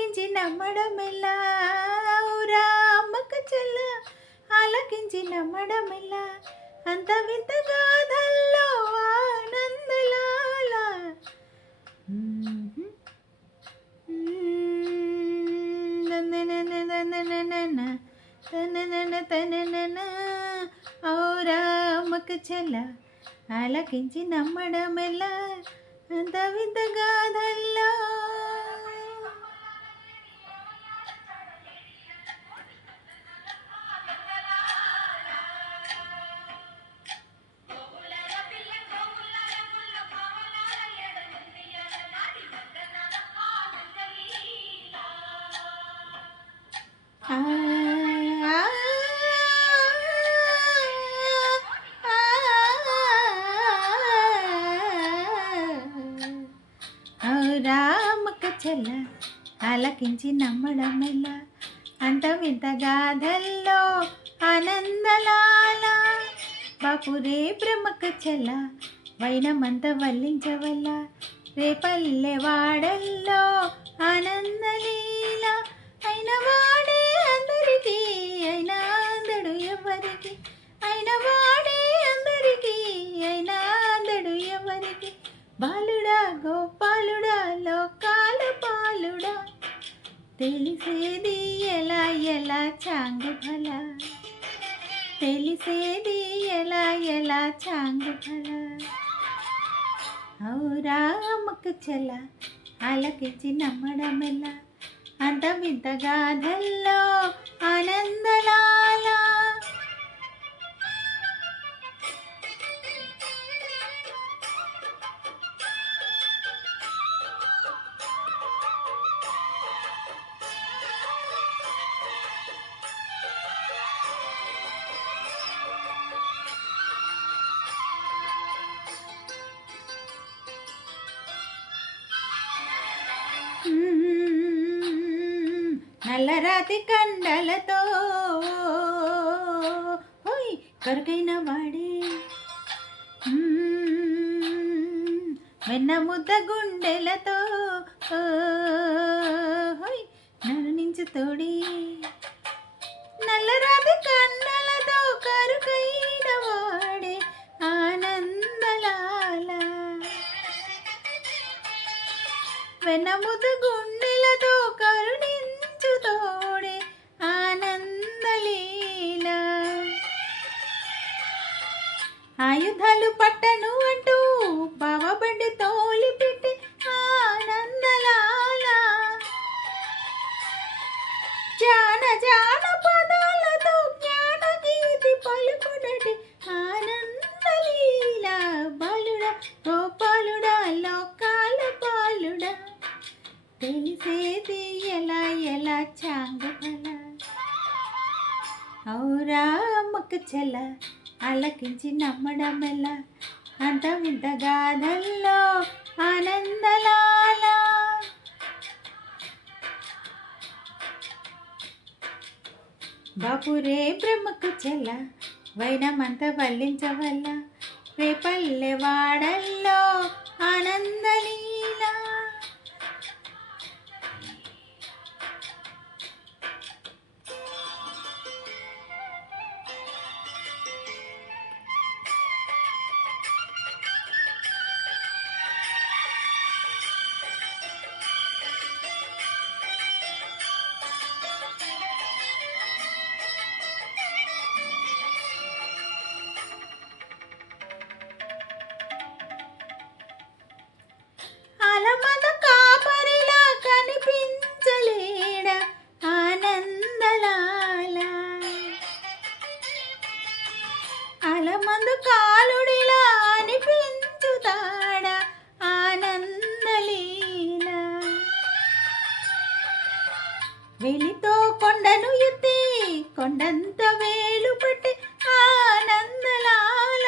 ఆలకించి నమ్మడమెల్లా ఊరా అమ్మక చెల్ల ఆలకించి నమ్మడమెల్లా అంత వింత గాథల్లో ఆనందలాల ఔరా అమ్మక చెల్ల ఆలకించి నమ్మడమెల్లా అంత వింత గాథల్లో రామక చెల్ల ఆలకించి నమ్మడమెల్లా అంత వింత గాథల్లో ఆనందలాల బాపురే బ్రహ్మక చెల్ల వైనమంత వల్లించవల్ల రేపల్లె వాడల్లో ఆనందలీల అయిన వాడే అందరికీ అయినా అందడు ఎవరికి అయిన వాడే అందరికీ అయినా అందడు ఎవరికి బాలుడా గోపాలుడా లోకాల పాలుడా తెలిసేది ఎలా ఎలా చాంగు భల తెలిసేది ఎలా ఎలా చాంగు భల ఔరా అమ్మక చెల్ల ఆలకించి నమ్మడమెల్లా అంత వింత గాథల్లో ఆనందలాల నల్లరాతి కండలతో హోయ్ కరుకైన వాడే వెన్న ముద్ద గుండెలతో హోయ్ నన్ను తోడి నల్లరాతి కండలతో కరుకైన వాడే ఆనందలాల వెన్న ముద్ద గుండెలతో కరుణించు తోడే ఆనందలీల ఆయుధాలు పట్టను అంటూ బావబండి తోలి పెట్టి ఆనందలాల జాన జాన పదాలతో జ్ఞాన గీతి పలుకునటి ఆనందలీల బాలుడా గోపాలుడా లోకాల పాలుడా తెలిసేది ఎలా ఎలా చాంగు భల ఔరా అమ్మక చెల్ల ఆలకించి నమ్మడమెల్లా అంత వింత గాథల్లో ఆనందలాల బాపురే బ్రహ్మక చెల్ల వైనమంత వల్లించవల్ల రేపల్లె వాడల్లో ఆనందలీల అలమంద కాపరిలా కనిపించలేడా ఆనందలాల అలమందు కాలుడిలా అనిపించుతాడా ఆనందలీల వెలితో కొండను ఎత్తి కొండంత వేలు పట్టి ఆనందలాల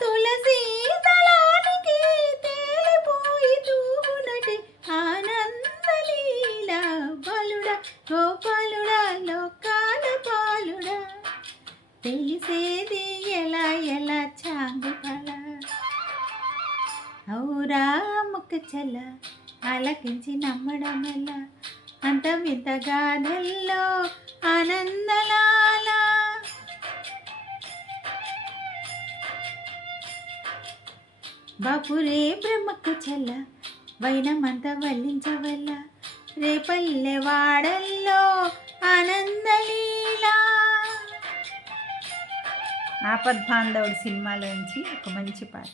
తులసి దళానికి తేలిపోయి తూగునటి ఆనందలీల బాలుడా గోపాలుడా లోకాల పాలుడా తెలిసేది ఎలా ఎలా చాంగు భల ఔరా అమ్మక చెల్ల ఆలకించి నమ్మడం ఎలా అంత వింత గాథల్లో ఆనందలాల. బాపురే బ్రహ్మకు చెల్ల వైనమంత వల్లించవల్ల రేపల్లె వాడల్లో ఆనందలీలా. ఆపద్బాంధవుడు సినిమాలోంచి ఒక మంచి పాట.